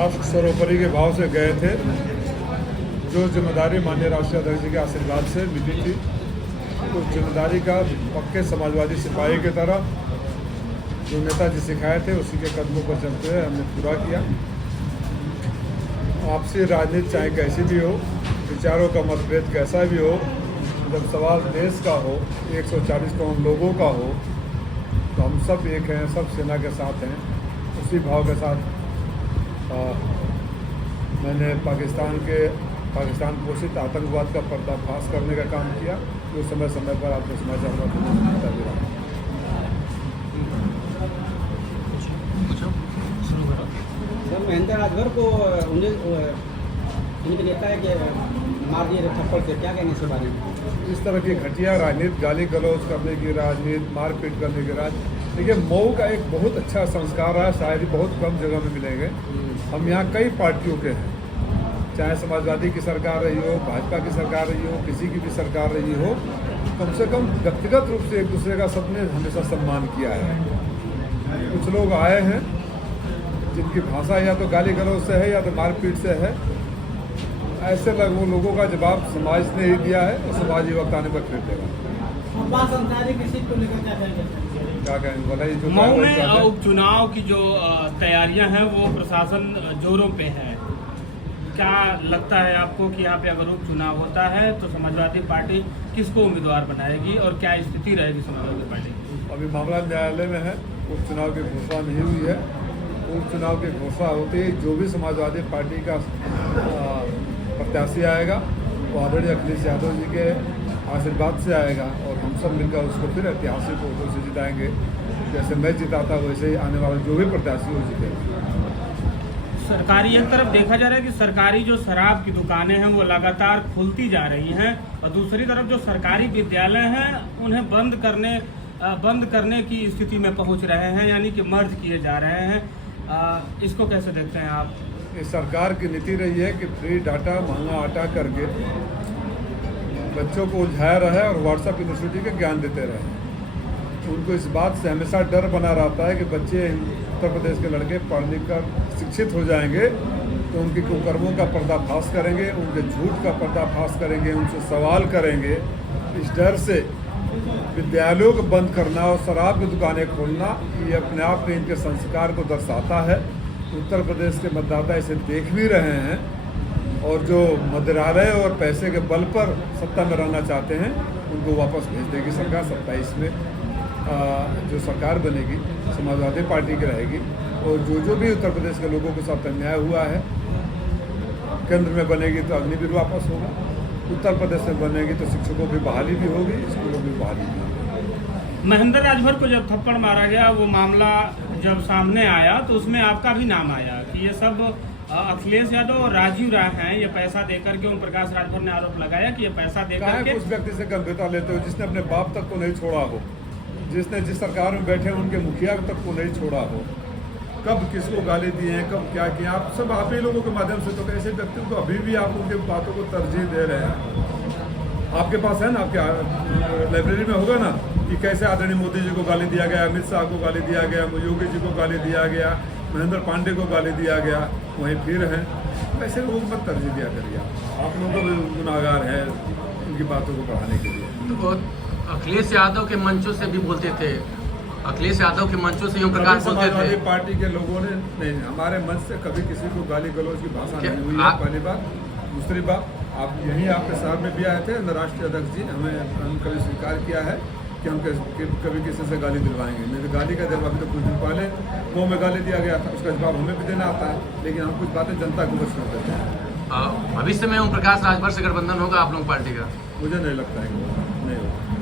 राष्ट्र सर्वोपरि के भाव से गए थे। जो जिम्मेदारी माननीय राष्ट्रीय अध्यक्ष जी के आशीर्वाद से मिली थी, उस जिम्मेदारी का पक्के समाजवादी सिपाही की तरह जो नेताजी सिखाए थे उसी के कदमों पर चलते हुए हमने पूरा किया। आपसी राजनीति चाहे कैसी भी हो, विचारों का मतभेद कैसा भी हो, जब सवाल देश का हो, 140 करोड़ लोगों का हो, तो हम सब एक हैं, सब सेना के साथ हैं। उसी भाव के साथ मैंने पाकिस्तान पोषित आतंकवाद का पर्दाफाश करने का काम किया, जो समय समय पर आपको समाचार पत्र दे रहा हूँ। सर, महेंद्र राजभर को उनके नेता है कि मार दिए थप्पड़ से, क्या कहेंगे इस बारे में? इस तरह की घटिया राजनीति, गाली गलौज करने की राजनीति, मारपीट करने की राजनीति, देखिए मऊ का एक बहुत अच्छा संस्कार है, शायद ही बहुत कम जगह में मिलेंगे। हम यहाँ कई पार्टियों के हैं, चाहे समाजवादी की सरकार रही हो, भाजपा की सरकार रही हो, किसी की भी सरकार रही हो, कम से कम व्यक्तिगत रूप से एक दूसरे का सबने हमेशा सम्मान किया है। कुछ लोग आए हैं जिनकी भाषा या तो गाली गलौज से है या तो मारपीट से है। ऐसे वो लोगों का जवाब समाज ने ही दिया है और समाज ही वक्त आने पर फिर देगा। क्या कहेंगे बताइए। जो मऊ में उपचुनाव की जो तैयारियां हैं वो प्रशासन जोरों पे है, क्या लगता है आपको कि यहाँ पे अगर उपचुनाव होता है तो समाजवादी पार्टी किसको उम्मीदवार बनाएगी और क्या स्थिति रहेगी समाजवादी पार्टी की? अभी मामला न्यायालय में है, उपचुनाव की घोषणा नहीं हुई है। उपचुनाव की घोषणा होते ही जो भी समाजवादी पार्टी का प्रत्याशी आएगा वो आदरणीय अखिलेश यादव जी के आशीर्वाद से आएगा और हम सब मिलकर उसको फिर ऐतिहासिक वोटों से जिताएंगे। जैसे मैं जिता था वैसे ही आने वाला जो भी प्रत्याशी हो जीतेगा। सरकारी एक तरफ देखा जा रहा है कि सरकारी जो शराब की दुकानें हैं वो लगातार खुलती जा रही हैं और दूसरी तरफ जो सरकारी विद्यालय हैं उन्हें बंद करने की स्थिति में पहुंच रहे हैं, यानी कि मर्ज किए जा रहे हैं। इसको कैसे देखते हैं आप? इस सरकार की नीति रही है कि फ्री डाटा महंगा आटा करके बच्चों को उलझाया रहे और व्हाट्सएप यूनिवर्सिटी के ज्ञान देते रहे। उनको इस बात से हमेशा डर बना रहता है कि बच्चे उत्तर प्रदेश के लड़के पढ़ लिख कर शिक्षित हो जाएंगे तो उनकी कुकर्मों का पर्दाफाश करेंगे, उनके झूठ का पर्दाफाश करेंगे, उनसे सवाल करेंगे। इस डर से विद्यालयों को बंद करना और शराब की दुकानें खोलना ये अपने आप में इनके संस्कार को दर्शाता है। उत्तर प्रदेश के मतदाता इसे देख भी रहे हैं और जो मदिरालय और पैसे के बल पर सत्ता में रहना चाहते हैं उनको वापस भेज देगी सरकार। 27 में जो सरकार बनेगी समाजवादी पार्टी की रहेगी और जो भी उत्तर प्रदेश के लोगों के साथ अन्याय हुआ है केंद्र में बनेगी तो अग्निवीर वापस होगा, उत्तर प्रदेश में बनेगी तो शिक्षकों की बहाली भी होगी, स्कूलों की बहाली भी होगी। महेंद्र राजभर को जब थप्पड़ मारा गया वो मामला जब सामने आया तो उसमें आपका भी नाम आया कि ये सब अखिलेश यादव और राजीव राय हैं, ये पैसा देकर के ओम प्रकाश राजभर ने आरोप लगाया कि ये पैसा देकर के उस व्यक्ति से गंभीरता लेते हो जिसने अपने बाप तक को नहीं छोड़ा हो, जिसने जिस सरकार में बैठे उनके मुखिया तक को नहीं छोड़ा हो, कब किसको गाली दिए हैं, कब क्या किया, आप सब आप ही लोगों के माध्यम से। तो ऐसे व्यक्ति को अभी भी आप उनके बातों को तरजीह दे रहे हैं। आपके पास है ना, आपके लाइब्रेरी में होगा ना कि कैसे आदरणीय मोदी जी को गाली दिया गया, अमित शाह को गाली दिया गया, योगी जी को गाली दिया गया, महेंद्र पांडे को गाली दिया गया, वहीं फिर हैं। ऐसे लोगों को मत तरजीह दिया करिए। आप लोगों को गुनाहगार है उनकी बातों को बढ़ाने के लिए। तो अखिलेश यादव के मंचों से भी बोलते थे, अखिलेश यादव के मंचों से यूं प्रकाश बोलते थे। समाजवादी पार्टी के लोगों ने नहीं, हमारे मंच से कभी किसी को गाली गलौज की भाषा नहीं हुई है, पहली बात। दूसरी बात, आप यहीं आपके शहर में भी आए थे राष्ट्रीय अध्यक्ष जी, हम कभी स्वीकार किया है कि हम कभी किसी से गाली दिलवाएंगे नहीं। तो गाली का जवाब अभी तो कुछ दिन पहले वो में गाली दिया गया था, उसका जवाब हमें भी देना आता है, लेकिन हम कुछ बातें जनता को बच कर देते हैं। भविष्य में ओम प्रकाश राजभर से गठबंधन होगा आप लोग पार्टी का? मुझे नहीं लगता है कि नहीं होगा।